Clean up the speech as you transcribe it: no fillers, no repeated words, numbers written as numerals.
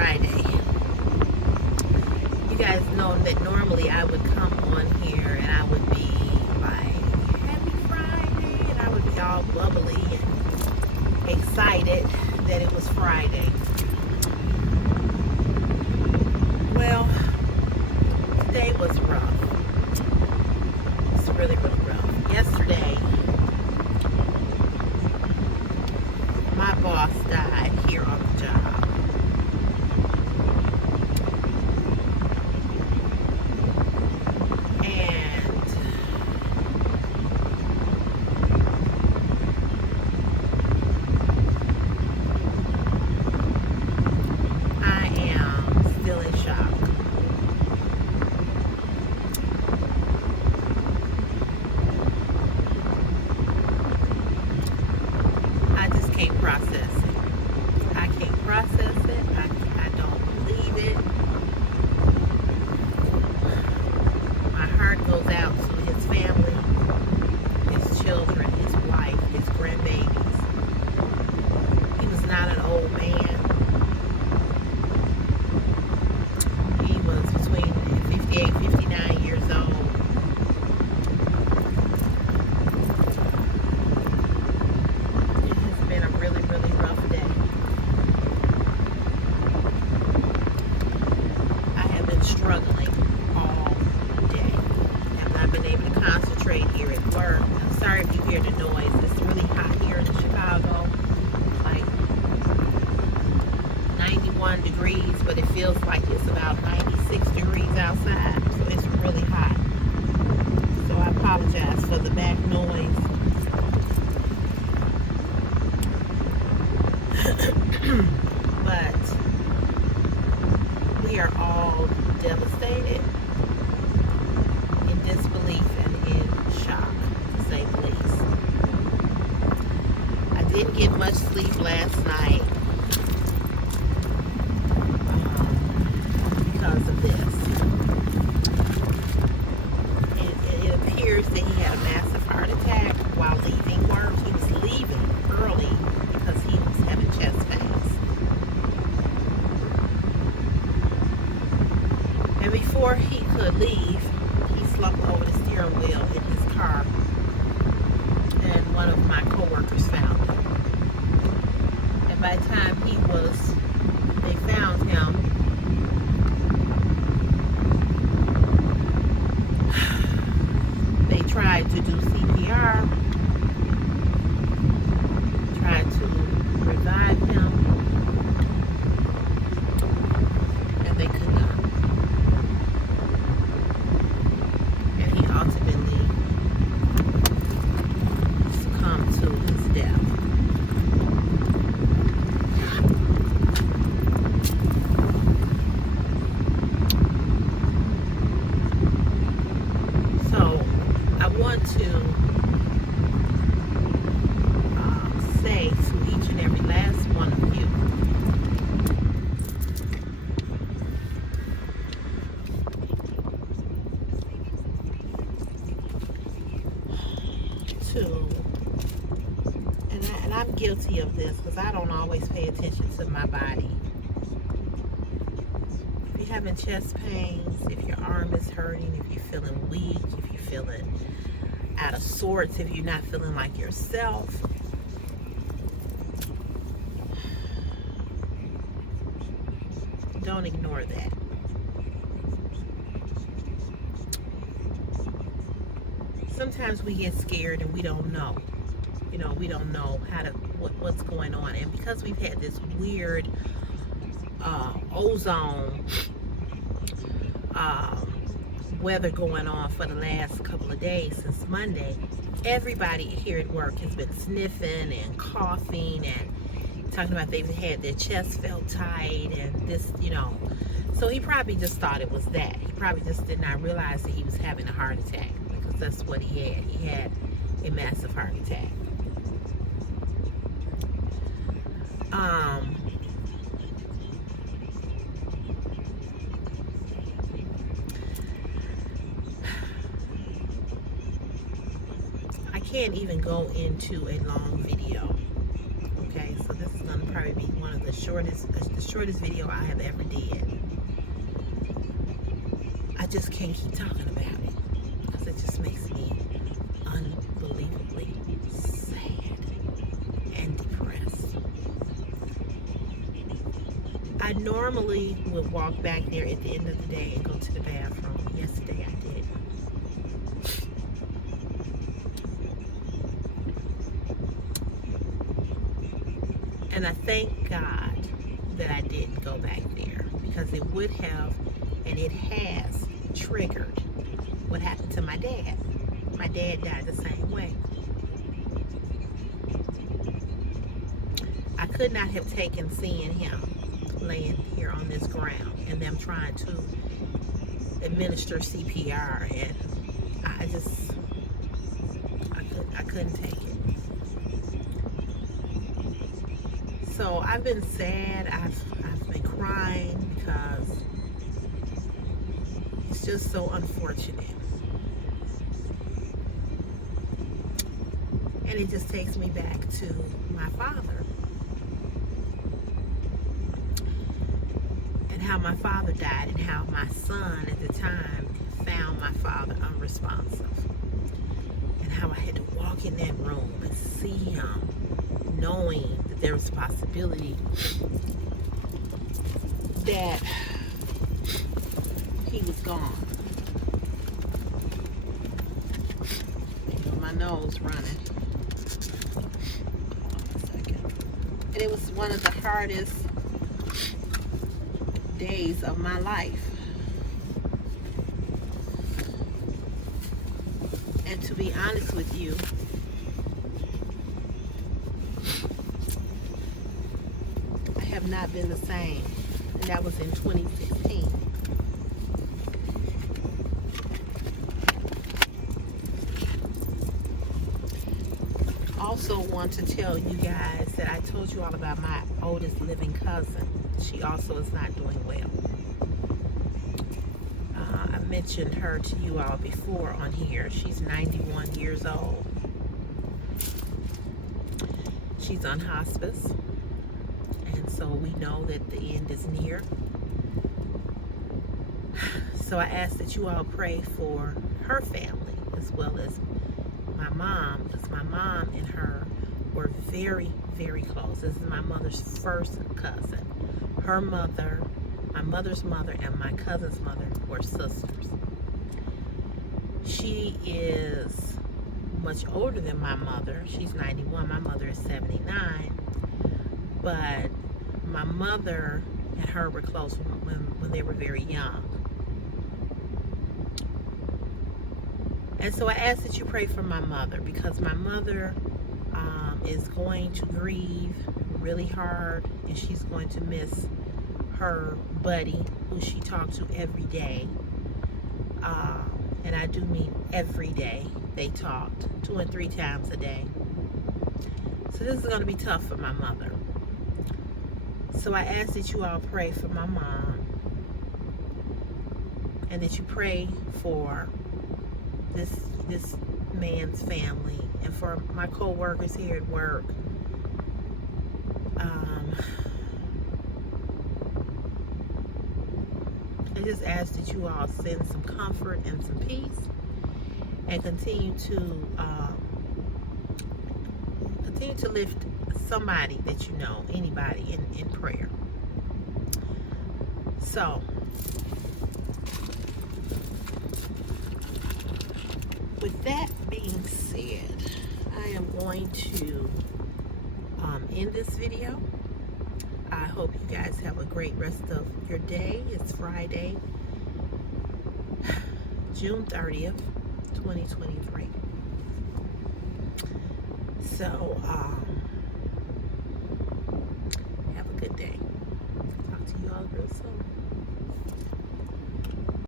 Friday. You guys know that normally I would come on here and I would be like, happy Friday, and I would be all bubbly and excited that it was Friday. Well, today was rough. It's really, really rough. Yesterday, my boss died here on the job. And I am still in shock. I just can't process it. I can't process it. I don't believe it. My heart goes out to his family, his children, his wife, his grandbabies. He was not an old man. He was between 58, 59 years old. It has been a really, really rough day. I have been struggling all day. I have not been able to concentrate here at work. I'm sorry if you hear the noise. It's really hot here in Chicago. Like 91 degrees, but it feels like it's about 96 degrees outside. So it's really hot. So I apologize for the back noise. But we are all devastated, in disbelief, and in shock, to say the least. I didn't get much sleep last night because of this. It appears that he had a massive heart attack while leaving work. He was leaving early because he was having chest pains. And before he could leave, he slumped over the steering wheel in his car, and one of my coworkers found him. And by the time they found him, they tried to do CPR, tried to revive him, and they could not. And he ultimately succumbed to his death. So I want to say to each and every last one of you, and I'm guilty of this because I don't always pay attention to my body. If you're having chest pains, if your arm is hurting, if you're feeling weak, if you're feeling out of sorts, if you're not feeling like yourself, don't ignore that. Sometimes we get scared and we don't know. We don't know what's going on. And because we've had this weird ozone weather going on for the last couple of days since Monday, everybody here at work has been sniffing and coughing and talking about they've had their chest felt tight and this, So he probably just thought it was that. He probably just did not realize that he was having a heart attack, because that's what he had. He had a massive heart attack. I can't even go into a long video okay? So this is gonna probably be one of the shortest video I have ever did. I just can't keep talking about it because it just makes me unbelievably sad and depressed. I normally would walk back there at the end of the day and go to the bathroom. Yesterday I did. And I thank God that I didn't go back there, because it would have, and it has, triggered what happened to my dad. My dad died the same way. I could not have taken seeing him laying here on this ground and them trying to administer CPR, and I couldn't take it. So I've been sad. I've been crying because it's just so unfortunate. And it just takes me back to my father and how my father died, and how my son at the time found my father unresponsive, and how I had to walk in that room and see him, knowing that there was a possibility that he was gone. My nose running. Hold on a second. And it was one of the hardest days of my life. And to be honest with you, I have not been the same. And that was in 2016. Also want to tell you guys that I told you all about my oldest living cousin. She also is not doing well. I mentioned her to you all before on here. She's 91 years old. She's on hospice, and so we know that the end is near. So I ask that you all pray for her family as well as my mom, because my mom and her were very, very close. This is my mother's first cousin. Her mother, my mother's mother, and my cousin's mother were sisters. She is much older than my mother. She's 91. My mother is 79. But my mother and her were close when they were very young. And so I ask that you pray for my mother, because my mother is going to grieve really hard, and she's going to miss her buddy who she talked to every day. And I do mean every day. They talked 2 and 3 times a day. So this is going to be tough for my mother. So I ask that you all pray for my mom, and that you pray for this man's family, and for my co-workers here at work. I just ask that you all send some comfort and some peace, and continue to lift somebody that you know, anybody, in prayer. So with that being said, I am going to end this video. I hope you guys have a great rest of your day. It's Friday, June 30th, 2023. So, have a good day. Talk to you all real soon.